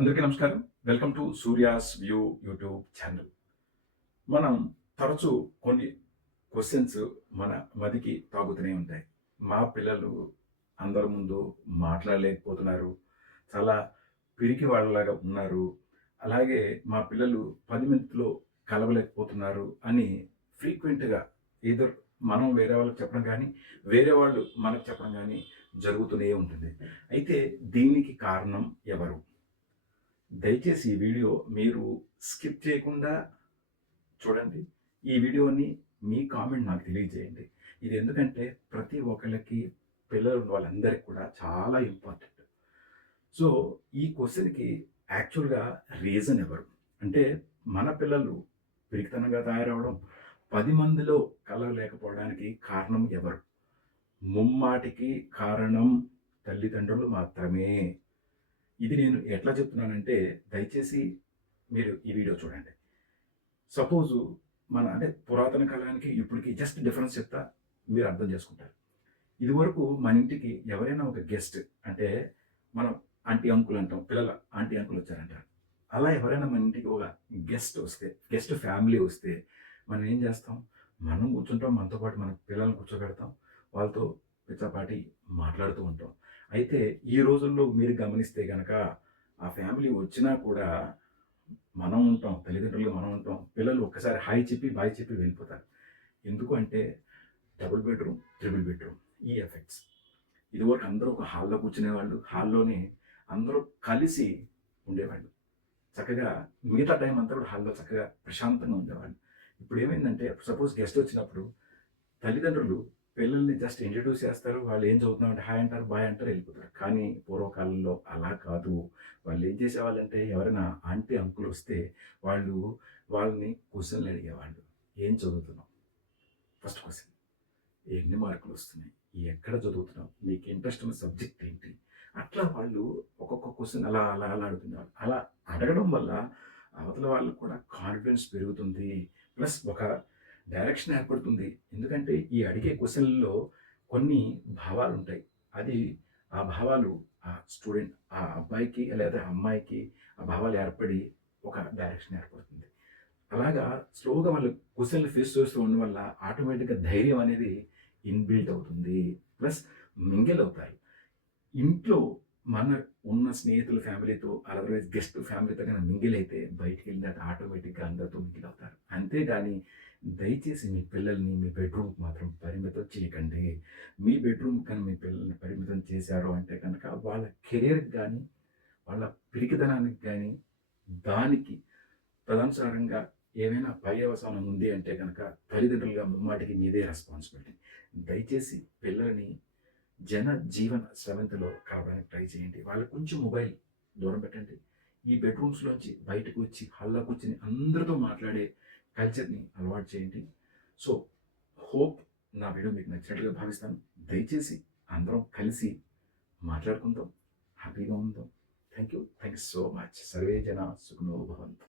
అందరికీ నమస్కారం. Welcome to Surya's view YouTube channel. మనం తరచూ కొన్ని క్వెషన్స్ మన మదికి తాగుతూనే ఉంటాయి. మా పిల్లలు అందరి ముందు మాట్లాడలేకపోతున్నారు. చాలా పిరికి వాళ్ళలాగా ఉన్నారు. అలాగే మా పిల్లలు 10 మందిలో కలవలేకపోతున్నారు అని ఫ్రీక్వెంట్‌గా ఎయిదర్ మనం వేరే వాళ్ళకి చెప్పడం గానీ, వేరే వాళ్ళు మనకు చెప్పడం గానీ జరుగుతూనే ఉంటుంది. అయితే దీనికి కారణం ఎవరు? దయచేసి ఈ వీడియో మీరు స్కిప్ చేయకుండా చూడండి. ఈ వీడియోని మీ కామెంట్ నాకు తెలియజేయండి. ఇది ఎందుకంటే ప్రతి ఒక్కళ్ళకి పిల్లలు ఉన్న వాళ్ళందరికీ కూడా చాలా ఇంపార్టెంట్. సో, ఈ క్వెషన్‌కి యాక్చువల్‌గా రీజన్ ఎవరు? అంటే మన పిల్లలు పిరికితనంగా తయారవ్వడం, 10 మందిలో కలవలేకపోవడానికి కారణం ఎవరు? ముమ్మాటికి కారణం తల్లిదండ్రులు మాత్రమే. ఇది నేను ఎట్లా చెప్తున్నానంటే దయచేసి మీరు ఈ వీడియో చూడండి. సపోజు అంటే పురాతన కాలానికి ఇప్పటికి జస్ట్ డిఫరెన్స్ చెప్తా మీరు అర్థం చేసుకుంటారు. ఇదివరకు మన ఇంటికి ఎవరైనా ఒక గెస్ట్ అంటే మనం ఆంటీ, అంకుల్ అంటాం. పిల్లలు ఆంటీ, అంకుల్ వచ్చారంటారు. అలా ఎవరైనా మన ఇంటికి ఒక గెస్ట్ ఫ్యామిలీ వస్తే మనం ఏం చేస్తాం? మనం కూర్చుంటాం. మనతో పాటు మన పిల్లల్ని కూర్చోబెడతాం. వాళ్ళతో పిచ్చాపాటి మాట్లాడుతూ ఉంటాం. అయితే ఈ రోజుల్లో మీరు గమనిస్తే గనక ఆ ఫ్యామిలీ వచ్చినా కూడా మనం ఉంటాం. తల్లిదండ్రులుగా మనం ఉంటాం. పిల్లలు ఒక్కసారి హాయ్ చెప్పి, బాయ్ చెప్పి వెళ్ళిపోతారు. ఎందుకు అంటే డబుల్ బెడ్‌రూమ్, త్రిబుల్ బెడ్‌రూమ్ ఈ ఎఫెక్ట్స్. ఇదివరకు అందరూ ఒక హాల్‌లో కూర్చునేవాళ్ళు. హాల్‌లోనే అందరూ కలిసి ఉండేవాళ్ళు. చక్కగా మిగతా టైం అంతా కూడా హాల్‌లో చక్కగా ప్రశాంతంగా ఉండేవాళ్ళు. ఇప్పుడేమైందంటే సపోజ్ గెస్ట్ వచ్చినప్పుడు తల్లిదండ్రులు పిల్లల్ని జస్ట్ ఇంట్రడ్యూస్ చేస్తారు. వాళ్ళు ఏం చదువుతున్నామంటే హాయ్ అంటారు, బాయ్ అంటారు, వెళ్ళిపోతారు. కానీ పూర్వకాలంలో అలా కాదు. వాళ్ళు ఏం చేసేవాళ్ళంటే ఎవరైనా ఆంటీ, అంకుల్ వస్తే వాళ్ళు వాళ్ళని క్వెషన్‌లు అడిగేవాళ్ళు. ఏం చదువుతున్నావు? First question. ఎన్ని మార్కులు వస్తున్నాయి? ఎక్కడ చదువుతున్నావు? నీకు ఇంట్రెస్ట్ ఉన్న సబ్జెక్ట్ ఏంటి? అట్లా వాళ్ళు ఒక్కొక్క క్వెషన్ అలా, అలా, అలా అడుగుతున్నారు. అలా అడగడం వల్ల అవతల వాళ్ళకి కూడా కాన్ఫిడెన్స్ పెరుగుతుంది. ప్లస్ ఒక డైరెక్షన్ ఏర్పడుతుంది. ఎందుకంటే ఈ అడిగే క్వెషన్‌లలో కొన్ని భావాలుంటాయి. అది ఆ భావాలు ఆ అబ్బాయికి లేదా అమ్మాయికి ఆ భావాలు ఏర్పడి ఒక డైరెక్షన్ ఏర్పడుతుంది. అలాగా స్లోగా వాళ్ళు క్వెషన్‌లు ఫేస్ చేస్తూ ఉండడం వల్ల ఆటోమేటిక్‌గా ధైర్యం అనేది ఇన్‌బిల్ట్ అవుతుంది. ప్లస్ మింగిల్ అవుతారు. ఇంట్లో మన ఉన్న స్నేహితుల ఫ్యామిలీతో అదర్‌వైజ్ గెస్ట్ ఫ్యామిలీతో గనక మింగిల్ అయితే బయటికెళ్ళిన తర్వాత ఆటోమేటిక్‌గా అందరితో మింగిల్ అవుతారు. అంతేగాని దయచేసి మీ పిల్లల్ని మీ బెడ్‌రూమ్‌కి మాత్రం పరిమితం చేయకండి. మీ బెడ్‌రూమ్‌కి కానీ మీ పిల్లల్ని పరిమితం చేశారు అంటే కనుక వాళ్ళ కెరియర్‌కి గానీ, వాళ్ళ పిరికితనానికి గానీ, దానికి తదనుసారంగా ఏమైనా పర్యవసానం ఉంది అంటే గనక తల్లిదండ్రులుగా ముమ్మాటికి మీదే రెస్పాన్సిబిలిటీ. దయచేసి పిల్లలని జీవన స్రవంతిలో కలపడానికి ట్రై చేయండి. వాళ్ళకి కొంచెం మొబైల్ దూరం పెట్టండి. ఈ బెడ్‌రూమ్స్‌లోంచి బయటకు వచ్చి హాల్‌లో కూర్చొని అందరితో మాట్లాడే కల్చర్‌ని అలవాటు చేయండి. సో, హోప్ నా వీడియో మీకు నచ్చినట్లుగా భావిస్తాను. దయచేసి అందరం కలిసి మాట్లాడుకుందాం. హ్యాపీగా ఉందాం. Thank you so much. Survey జన సుఖినో భవంతు.